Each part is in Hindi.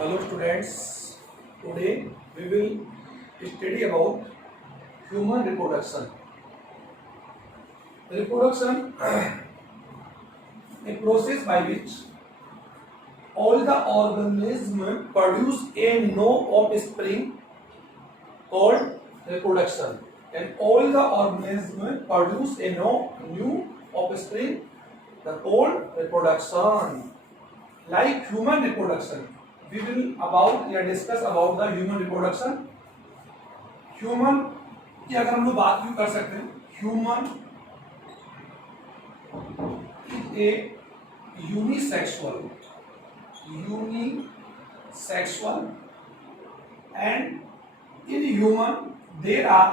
Hello students, today we will study about human reproduction. Reproduction, a process by which all the organisms produce a new offspring called reproduction, and all the organisms produce a new offspring called reproduction. Like human reproduction, we will discuss about the human reproduction. Human की अगर हम लोग बात भी कर सकते हैं, human is a unisexual and in human there are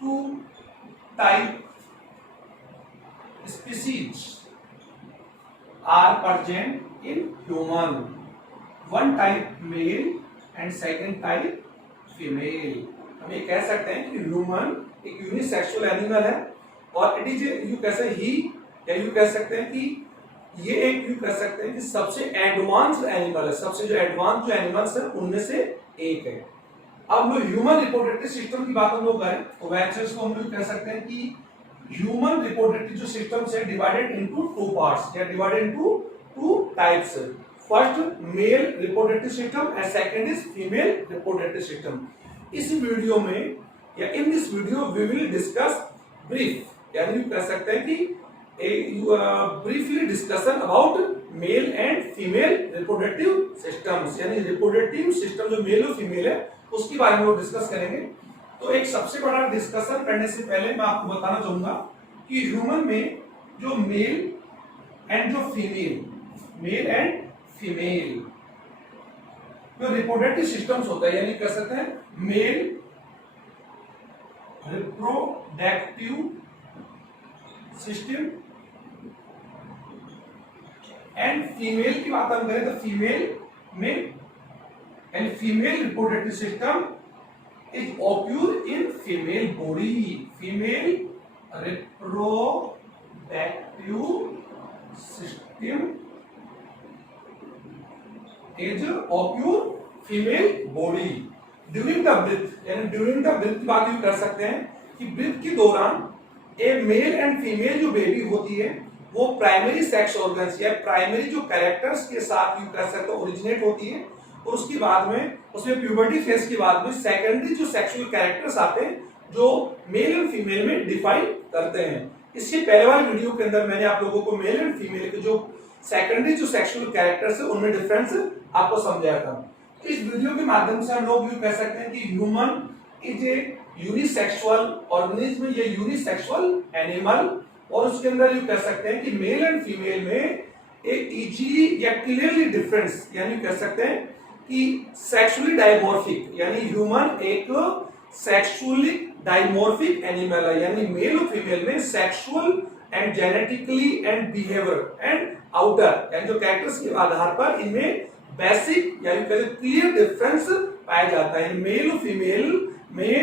two type species are present in human. One type male and second type female. हम ये कह सकते हैं कि ह्यूमन एक यूनिसेक्सुअल एनिमल है और इट इज यू कैसे ही या यू कह सकते हैं कि ये एक यू कह सकते हैं कि सबसे एडवांस्ड एनिमल है, सबसे जो एडवांस जो एनिमल्स है उनमें से एक है। अब हम लोग ह्यूमन रिप्रोडक्टिव सिस्टम की बात हम लोग करें तो वैसे इसको हम लोग कह सकते हैं कि ह्यूमन रिप्रोडक्टिव जो सिस्टम्स है डिवाइडेड इनटू टू पार्ट्स या divided into two types. First male reproductive system and second is female reproductive system. इस वीडियो में या in this video we will discuss brief यानी कह सकते हैं कि briefly discussion about male and female reproductive systems, यानी रिप्रोडक्टिव सिस्टम जो मेल और फीमेल है उसके बारे में डिस्कस करेंगे। तो एक सबसे बड़ा डिस्कशन करने से पहले मैं आपको बताना चाहूंगा कि ह्यूमन में जो मेल एंड जो फीमेल जो रिप्रोडक्टिव सिस्टम्स होता है, यानी कह सकते हैं mail reproductive system and female की बात हम करें तो फीमेल में and female reproductive system is occur in female body. Female reproductive system is occur female body during the birth, यानी during the birth की बात भी कर सकते हैं कि birth के दौरान ए मेल एंड फीमेल जो बेबी होती है वो प्राइमरी सेक्स ऑर्गन्स या प्राइमरी जो कैरेक्टर्स के साथ भी कर सकते हैं ओरिजिनेट होती है और उसके बाद में उसमें प्यूबर्टी फेज के बाद में सेकेंडरी जो सेक्सुअल कैरेक्टर्स आते हैं जो मेल एंड फीमेल में डिफाइन करते हैं। इससे पहले वाले वीडियो के अंदर मैंने आप लोगों को मेल एंड फीमेल के जो सेकेंडरी जो सेक्सुअल कैरेक्टर्स है उनमें डिफरेंस आपको समझाया था। इस वीडियो के माध्यम से हम लोग ये कह सकते हैं कि human is a unisexual organism या यूनिसेक्सुअल एनिमल और उसके अंदर ये कह सकते हैं कि मेल एंड फीमेल में एक इजीली या क्लियरली डिफरेंस यानी कह सकते हैं कि सेक्सुअली डायमॉर्फिक यानी ह्यूमन एक सेक्सुअली डायमॉर्फिक एनिमल है, यानी मेल और फीमेल में sexual and genetically and behaviour and outer यानी जो कैरेक्टर्स के आधार पर इनमें बेसिक यानी क्लियर डिफरेंस पाया जाता है। मेल और फीमेल में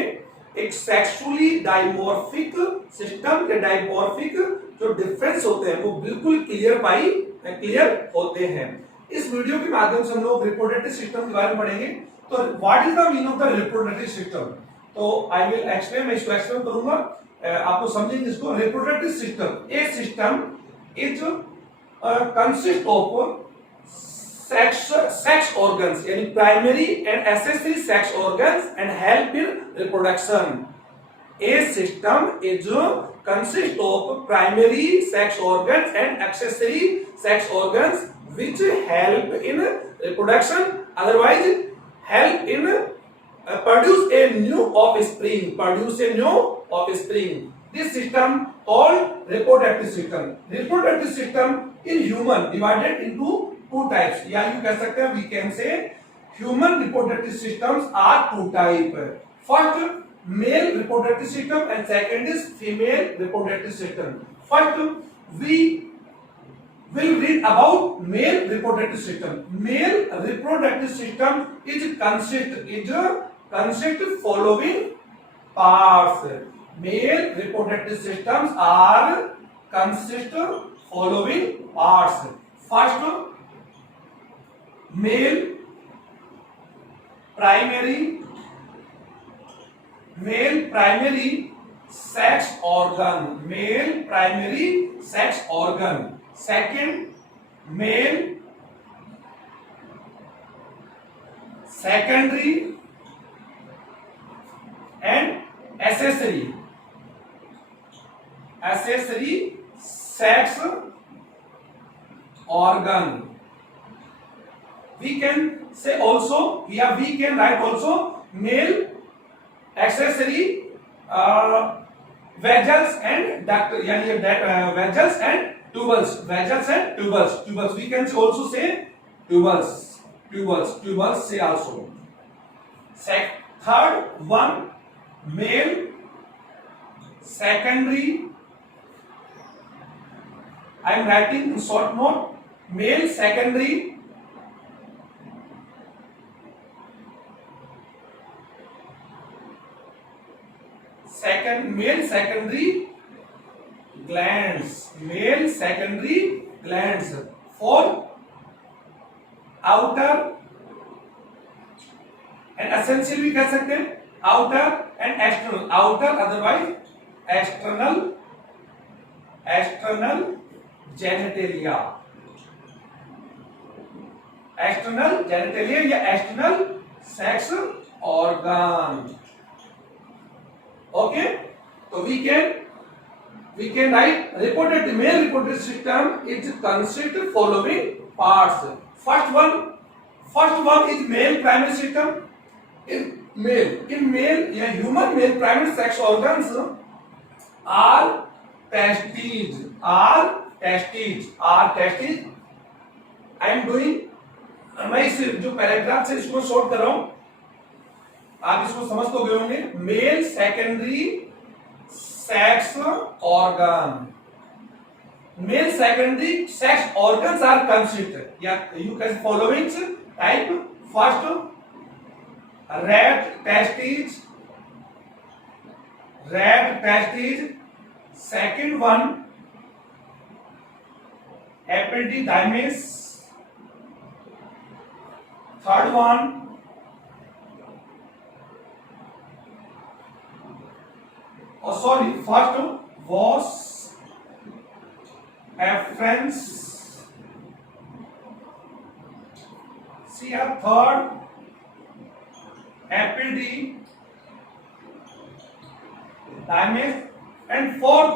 एक सेक्सुअली डायमॉर्फिक सिस्टम के डायमॉर्फिक जो डिफरेंस होते हैं वो बिल्कुल क्लियर होते हैं। इस वीडियो के माध्यम से हम लोग रिप्रोडक्टिव सिस्टम के बारे में पढ़ेंगे। तो what is the meaning of the reproductive system, तो आई विल एक्सप्लेन, मैं इसको एक्सप्लेन करूंगा, आपको समझेंगे इसको। Reproductive system a system is consist of sex organs यानी primary and accessory sex organs and help in reproduction. A system is consist of primary sex organs and accessory sex organs which help in reproduction, otherwise help in produce a new offspring. This system called reproductive system. Reproductive system in human divided into two types, या you कह सकते हैं we can say human reproductive systems are two type. First male reproductive system and second is female reproductive system. First we will read about male reproductive system. Male reproductive system is consist following parts. Male reproductive systems are consist following parts. First male primary sex organ, male primary sex organ. Second male secondary and accessory sex organ. We can say also, we can write also male accessory vessels and duct, yani vessels and tubules, we can also say tubules say also. Third one, male secondary, I am writing in short note, male secondary glands for outer and essential भी कह सकते हैं, outer and external, outer otherwise external genitalia या एक्सटर्नल सेक्स ऑर्गन। ओके, तो we can write reported male reported system is consist following parts. First one is male primary system. In male या human male primary sex organs are testis. I am doing, मैं इस जो पैराग्राफ से इसको शॉर्ट कर रहा हूं, आप इसको समझ तो गए होंगे। Male secondary sex organ, male secondary sex organs are consist या you can following type. First rete testis, second one epididymis, third one first was afferents, see a third epididymis, and fourth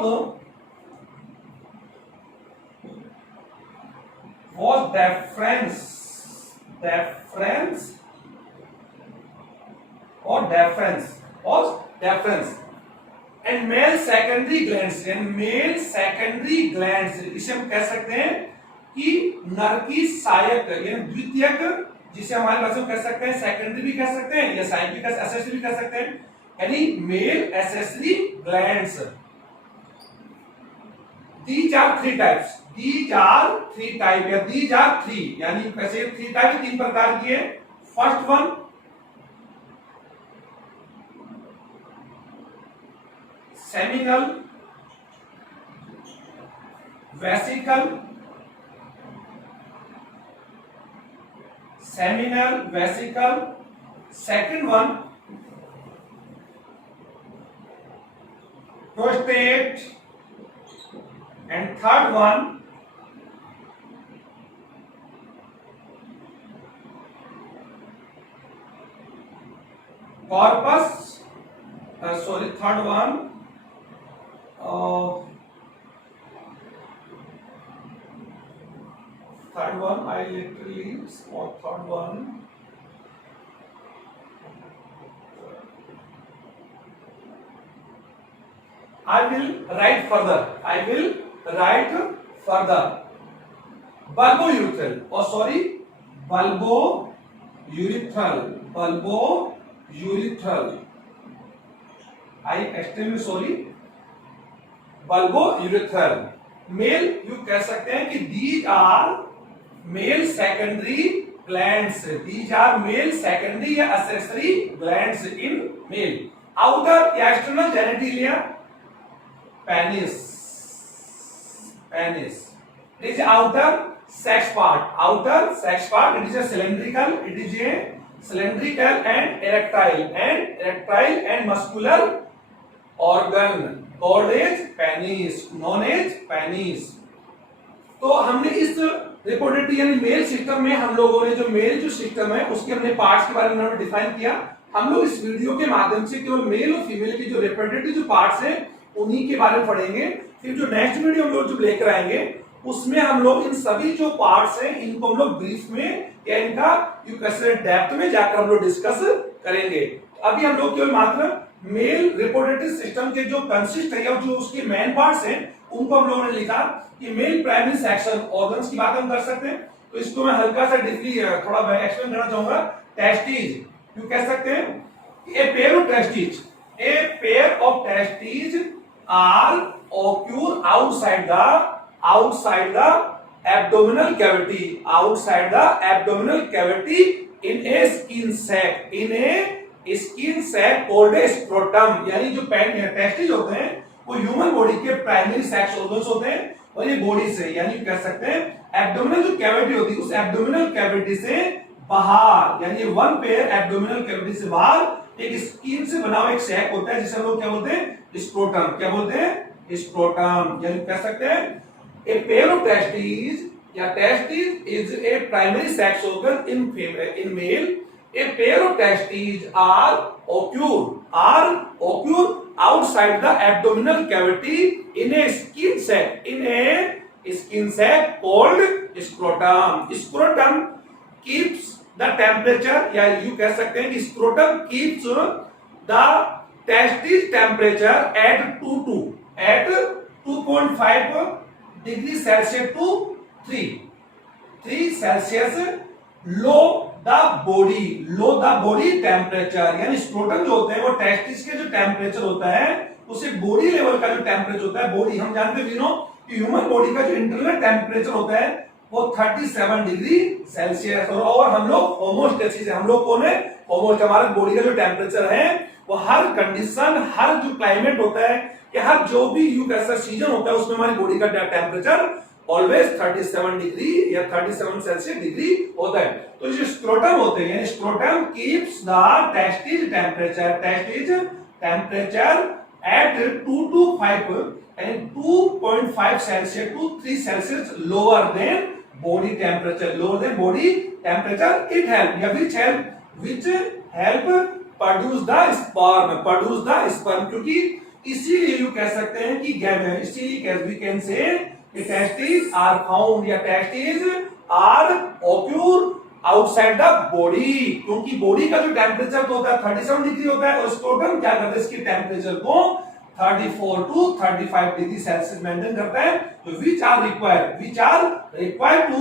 was deferens and male secondary glands, इसे हम कह सकते हैं कि नर की सहायक यानी द्वितीयक, जिसे हमारे भाषा में कह सकते हैं सेकेंडरी भी कह सकते हैं या सहायक भी एसेसरी भी कह सकते हैं, यानी male accessory glands. These are three types या these are three, यानी कैसे 3 टाइप, 3 प्रकार की है। First one seminal vesicle, second one prostate, and third one corpus, third one I literally spot third one, I will write further bulbourethral, I extremely bulbourethral। Male you कह सकते हैं कि these are male secondary glands, these are male secondary या accessory glands in male। outer या external genitalia penis, it is outer sex part. Outer sex part, it is a cylindrical and erectile and muscular organ called as penis, known as penis. तो हमने इस रिप्रोडक्टिव यानी मेल सिस्टम में हम लोगों ने जो मेल जो सिस्टम है उसके हमने पार्ट्स के बारे में हमने डिफाइन किया। हम लोग इस वीडियो के माध्यम से केवल मेल और फीमेल की जो रिप्रोडक्टिव जो पार्ट्स हैं उन्हीं के बारे में पढ़ेंगे। फिर जो नेक्स्ट वीडियो हम लोग जो लेकर आएंगे उसमें हम लोग इन सभी जो पार्ट्स हैं इनको हम लोग ब्रीफ में या इनका डेप्थ में जाकर हम लोग डिस्कस करेंगे। अभी हम लोग केवल मात्र मेल रिप्रोडक्टिव सिस्टम के जो कंसिस्ट है या जो उसके मेन पार्ट्स हैं उनको हम लोगों ने लिखा कि मेल प्राइमरी सेक्शन ऑर्गन्स की बात हम कर सकते हैं। तो इसको मैं हल्का सा डीपली थोड़ा एक्सप्लेन करना चाहूंगा। टेस्टिज क्यों कह सकते हैं a pair of testes are occur outside the abdominal cavity in a skin sac called a scrotum। यानी जो टेस्टिज होते हैं वो ह्यूमन बॉडी के प्राइमरी सेक्स ऑर्गन्स होते हैं और ये बॉडी से यानी कह सकते हैं एब्डोमिनल जो कैविटी होती है उस एब्डोमिनल कैविटी से बाहर यानी वन पेयर एब्डोमिनल कैविटी से बाहर एक स्किन से बना हुआ एक सैक होता है जिसे हम लोग क्या बोलते हैं स्क्रोटम। क्या बोलते हैं स्क्रोटम। यानी कह सकते हैं a pair of testes is a primary sex organ in male. A pair of testes are occur outside the abdominal cavity in a skin sac called scrotum. Scrotum keeps the temperature या you कह सकते हैं कि scrotum keeps the testis temperature at 2.5 degree Celsius to 3 Celsius low the body temperature. यानी स्क्रोटम जो होते हैं वो टेस्टिस के जो टेम्परेचर होता है उसे बॉडी लेवल का जो टेम्परेचर होता है बॉडी हम जानते हैं कि ह्यूमन बॉडी का जो इंटरनल टेम्परेचर होता है वो 37 डिग्री सेल्सियस। और हम लोग होमोस्टेसिस हम लोग कौन है हमारे बॉडी का जो टेम्परेचर है वो हर कंडीशन हर जो क्लाइमेट होता है कि हर जो भी ऐसा सीजन होता है उसमें हमारी बॉडी का टेम्परेचर ऑलवेज 37 डिग्री या 37 सेल्सियस डिग्री होता है। तो जो स्क्रोटम होते हैं scrotum keeps the testes temperature at 2 to 5 and 2.5 Celsius to 3 Celsius lower than body temperature it which help produce the sperm क्योंकि इसीलिए यू कह सकते हैं कि इसीलिए we can say testes are found या testes are occur outside the body क्योंकि बॉडी का जो टेम्परेचर तो होता है 37 डिग्री होता है और स्क्रोटम क्या करता है इसके टेम्परेचर को 34 to 35 डिग्री सेल्सियस मेंटेन करता है। तो which are required to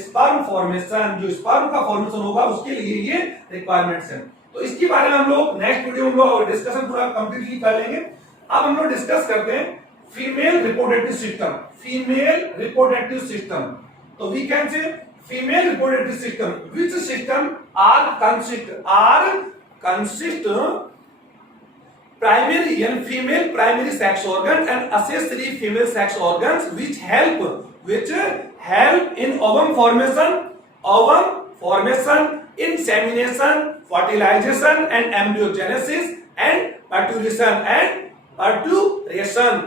sperm formation जो स्पर्म का फॉर्मेशन होगा उसके लिए ये रिक्वायरमेंट्स हैं। तो इसके बारे में हम लोग नेक्स्ट वीडियो में लोग डिस्कशन पूरा कंप्लीटली कर लेंगे। अब हम लोग डिस्कस करते हैं फीमेल रिप्रोडक्टिव सिस्टम। तो we can say female reproductive system which system consist primary and female primary sex organ and accessory female sex organs which help in ovum formation, insemination, fertilization and embryogenesis and parturition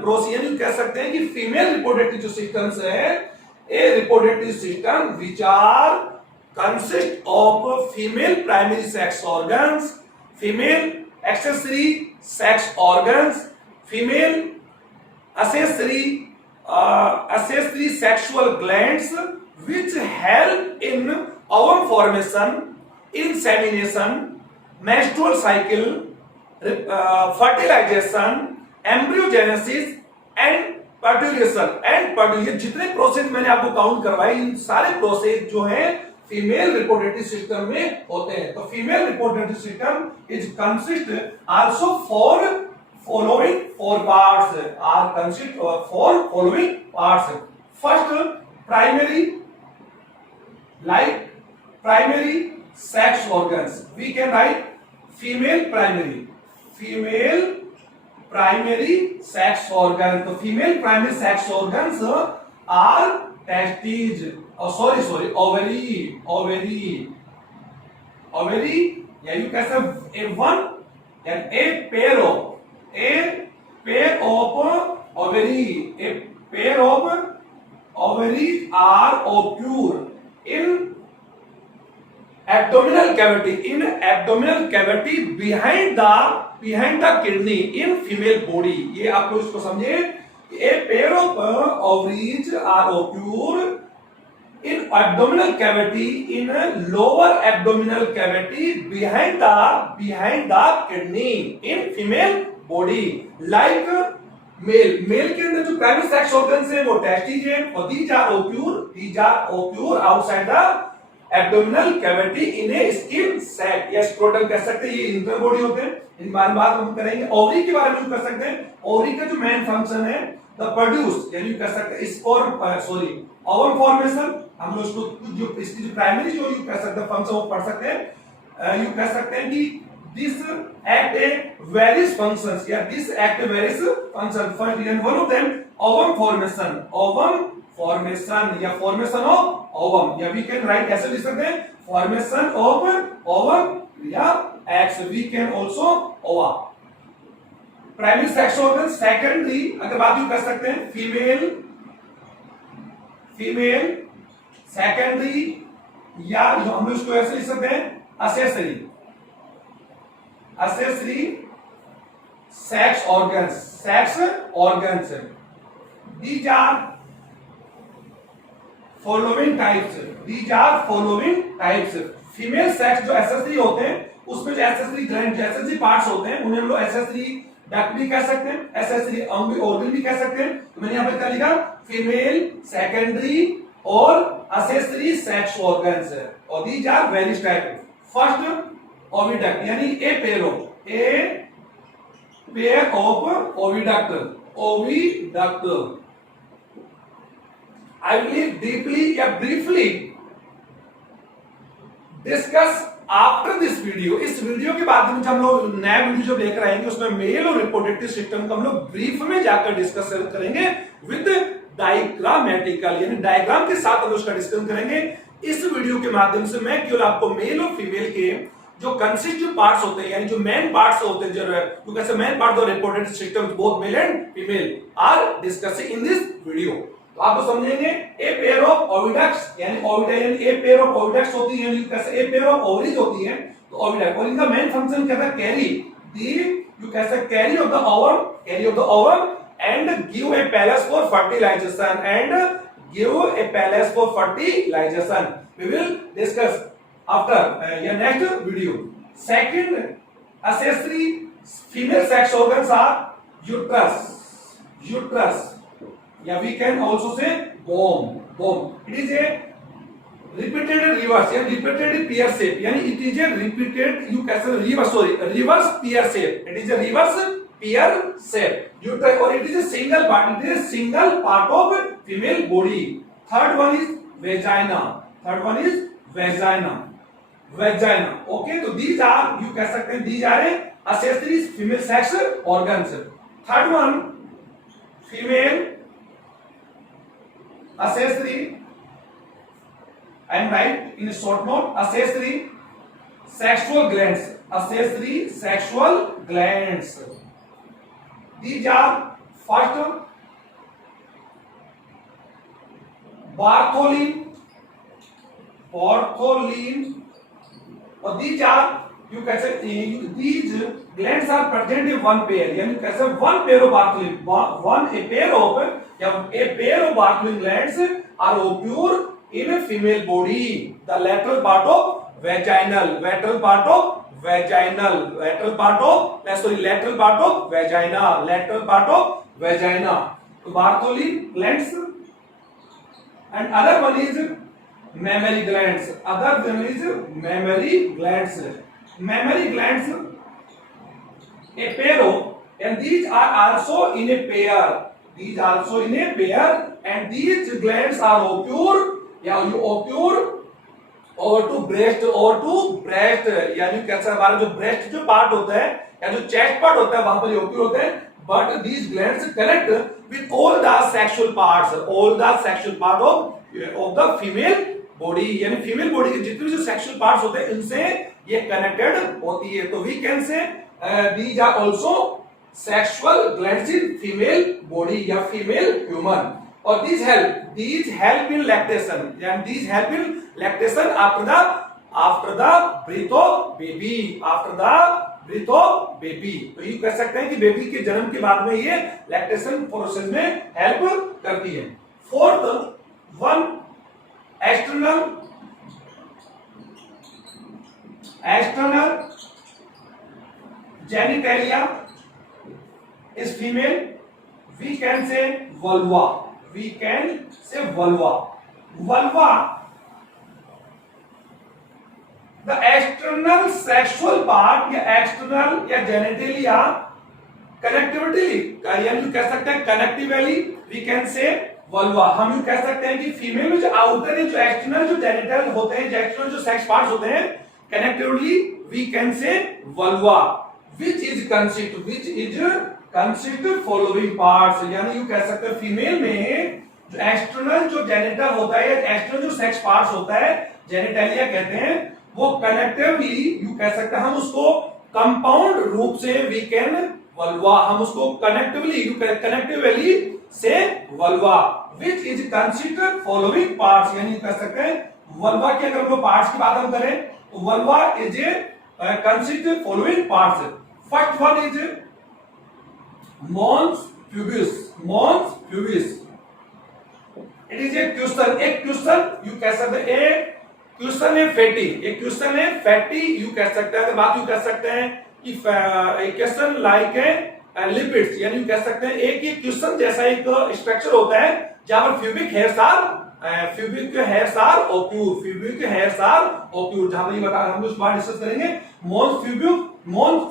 procedure कह सकते हैं कि फीमेल रिप्रोडक्टिव जो सिस्टम्स है a reproductive system which are consist of female primary sex organs, female accessory sex organs, female accessory sexual glands which help in ovum formation, insemination, menstrual cycle, fertilization, embryogenesis and पर्ट्यूलेशन ये जितने प्रोसेस मैंने आपको काउंट करवाए इन सारे प्रोसेस जो हैं फीमेल रिप्रोडक्टिव सिस्टम में होते हैं। तो female reproductive system is consist also for following four parts first primary sex organs we can write female primary sex organ. तो female primary sex organs are testes, oh sorry, ovary, या you can say a one and a pair of ovary, a pair of ovaries are occur in abdominal cavity behind the kidney in female body. ये आप लोग इसको समझे. A pair of ovaries are occur in abdominal cavity, in lower abdominal cavity behind the kidney in female body. Like male के अंदर जो प्राइमरी सेक्स ऑर्गन्स है वो टेस्टिस है, और these are occur outside the abdominal cavity in a skin sac या स्क्रोटम कह सकते हैं. ये इंटर बॉडी होते हैं, इन बार हम करेंगे. ओवरी के बारे में जो कर सकते हैं, ओवरी का जो मेन फंक्शन है द प्रोड्यूस, यानी कह सकते हैं स्पर्म ओवम फॉर्मेशन. हम लोग इसको जो इसकी जो प्राइमरी जो यू कह सकते हैं फंक्शन वो पढ़ सकते हैं. यू कह सकते हैं कि this act a various functions या this act various function. First and one of them ovum formation या फॉर्मेशन ऑफ ओवम, या वी कैन राइट ऐसे लिख सकते हैं फॉर्मेशन ऑफ ओवम या eggs. We can also ova. Primary sex organ. Secondary अगर बात यू कर सकते हैं फीमेल सेकेंडरी, या हम लोग इसको ऐसे लिख सकते हैं accessory sex organs. These are following types. Female sex जो एसेसरी होते हैं उसमें जो एसेसरी ग्लैंड जो एसेसरी पार्ट्स होते हैं उन्हें हम लोग एसेसरी डक्ट भी कह सकते हैं, एसेसरी ऑर्गन भी कह सकते हैं. तो मैंने यहाँ पे क्या लिखा, फीमेल सेकेंडरी और असेसरी सेक्स ऑर्गन्स. और these are various type. First oviduct, यानी a pair of oviduct. I will deeply या briefly discuss after this video. इस वीडियो के बाद में हम लोग नया वीडियो जो लेकर आएंगे उसमें मेल और रिप्रोडक्टिव सिस्टम को हम लोग ब्रीफ में जाकर डिस्कस करेंगे विद डायग्रामेटिकल, यानी डायग्राम के साथ हम उसका डिस्कस करेंगे. इस वीडियो के माध्यम से मैं केवल आपको मेल और फीमेल के जो कंस्टिट्यूटिव पार्ट्स होते हैं, यानी जो मेन पार्ट्स होते हैं, जो कैसे main part of reproductive system both male and female are discussing in this video. तो आप तो समझेंगे ए पेयर ऑफ ओविडक्ट्स, यानी oviduct a pair of oviducts होती है, यानी कैसे ए पेयर ऑफ ओवरीज होती है तो ओविडक्ट. और इनका मेन फंक्शन क्या है, कैरी दी यू कैसे carry off the ovum and give a palace for fertilization. We will discuss after your next video. Second accessory female sex organs are uterus. Yeah, we can also say womb. It is a repeated reverse, yeah, repeated pear shape. Yani it is a repeated, you can say reverse pear shape. It is a reverse pear shape. Uterus, or it is a single part. It is a single part of female body. Third one is vagina. Okay, so these are, you कह सकते हैं, these are accessories female sex organs. Third one, female accessory, I am right in a short note, accessory sexual glands. These are first Bartholin, और these are, you can say, these glands are present in one pair, यानी कैसे one pair of Bartholin glands are occur in a female body. The lateral part of vagina. So Bartholin glands, and other one is mammary glands. Mammary glands, a pair of, and these are also in a pair. And these glands are occur over to breast. यानी कैसा, हमारा जो breast जो part होता है या जो chest part होता है वहां पर occur होते हैं. But these glands connect with all the sexual part of of the female body, यानी फीमेल बॉडी के जितने भी जो सेक्सुअल पार्ट्स होते हैं इनसे ये कनेक्टेड होती है। तो we can say these are also sexual glands in female body या फीमेल ह्यूमन। और these help in lactation, and these help in lactation after the birth of baby, तो ये कह सकते हैं कि बेबी के जन्म के बाद में ये लैक्टेशन प्रोसेस में हेल्प करती है। Fourth one, external genitalia is female, we can say vulva, the external sexual part या external या genitalia connectively, यानी कह सकते हैं connectively we can say vulva। हम ये कह सकते हैं कि फीमेल में जो आउटर है, जो एक्सटर्नल जो जेनिटल होते हैं, जो एक्सटर्नल जो सेक्स पार्ट्स होते हैं, connectively we can say vulva, which is consist following parts, यानी यू कह सकते हैं फीमेल में जो एक्सटर्नल जो जेनिटल होता है, एक्सटर्नल जो सेक्स पार्ट्स होता है, जेनिटलिया कहते हैं, वो कनेक्टिवली यू कह सकते हैं, हम उसको कंपाउंड रूप से वी कैन वल्वा, हम उसको कनेक्टिवली से vulva, which is consist following parts, यानी कह सकते हैं वल्वा के अगर हम पार्ट्स की बात हम करें तो vulva is a consist following parts. First one is mons pubis, it is a question you कह सकते हैं, एक क्वेश्चन है फैटी, यू कह सकते हैं, अगर बात यू कह सकते हैं कि क्वेश्चन लाइक है लिपिड्स, यानी यू कह सकते हैं एक क्वेश्चन जैसा एक स्ट्रक्चर होता है जहां पर फ्यूबिक हेयर्स आर ओक्यूर, जहां पर ये बता हम उस बार डिस्कस करेंगे। mons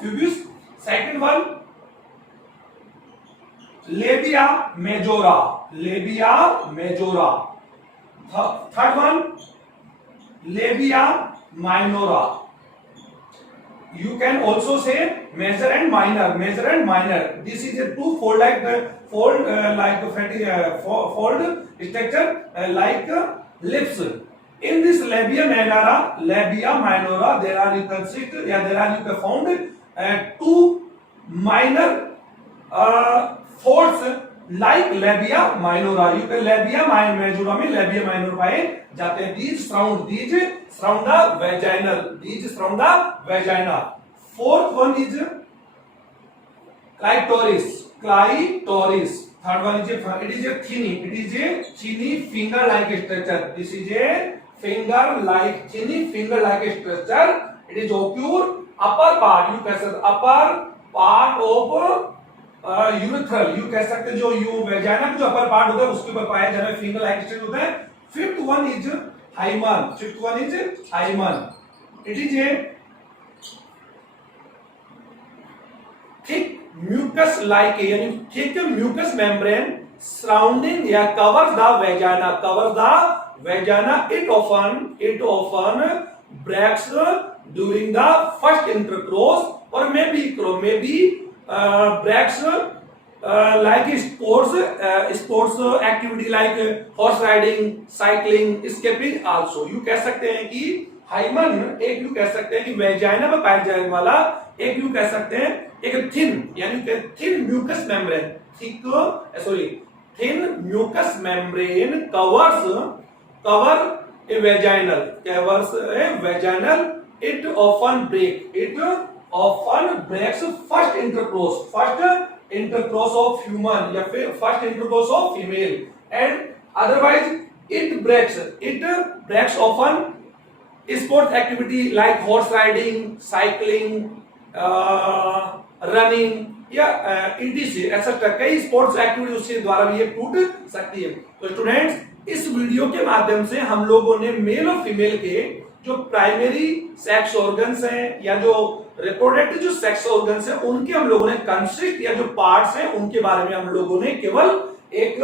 pubis, second one labia majora, third one labia minora, you can also say major and minor, this is a two fold like fold structure like lips। in this labia minora there are found two minor folds like labia minora, you can labia majora में labia minor पाए जाते हैं। these surround the vagina। fourth one is clitoris, third one is it is a thinny finger like structure, this is a thinny finger like structure, it is occur upper part, you can say upper part of urethral, you कह सकते हैं जो यू वेजाइना का जो अपर पार्ट होता है उसके ऊपर पाया जाने फिंगर लाइक स्ट्रक्चर होता है। Fifth one is hymen, it is a thick mucus like, यानी थिक म्यूकस मेम्ब्रेन सराउंडिंग या covers the vagina, it often breaks during the first intercourse और may be breaks like sports activity like horse riding, cycling, skipping also। You कह सकते हैं कि हाइमन एक यू कह सकते हैं कि वेजाइना में पाया जाने वाला एक यू कह सकते हैं एक thin mucous membrane cover a vaginal, it often breaks first intercourse of human या फिर first intercourse of female, and otherwise it breaks often sports activity like horse riding, cycling, running या etc, एक्सेट्रा कई स्पोर्ट्स एक्टिविटी उसके द्वारा भी ये टूट सकती है। तो स्टूडेंट्स इस वीडियो के माध्यम से हम लोगों ने मेल और फीमेल के जो प्राइमरी सेक्स ऑर्गन्स हैं या जो रिप्रोडक्टिव जो सेक्स ऑर्गन्स हैं उनके हम लोगों ने कंस्ट्रिक्ट या जो पार्ट्स हैं उनके बारे में हम लोगों ने केवल एक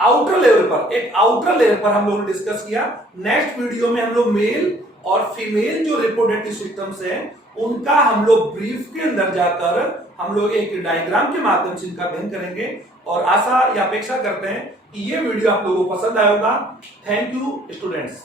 आउटर लेवल पर हम लोगों ने डिस्कस किया। नेक्स्ट वीडियो में हम लोग मेल और फीमेल जो रिप्रोडक्टिव सिस्टम्स हैं उनका हम लोग ब्रीफ के अंदर जाकर हम लोग एक डायग्राम के माध्यम से इनका अध्ययन करेंगे और आशा या अपेक्षा करते हैं ये वीडियो आप लोगों को पसंद आया होगा। Thank you students.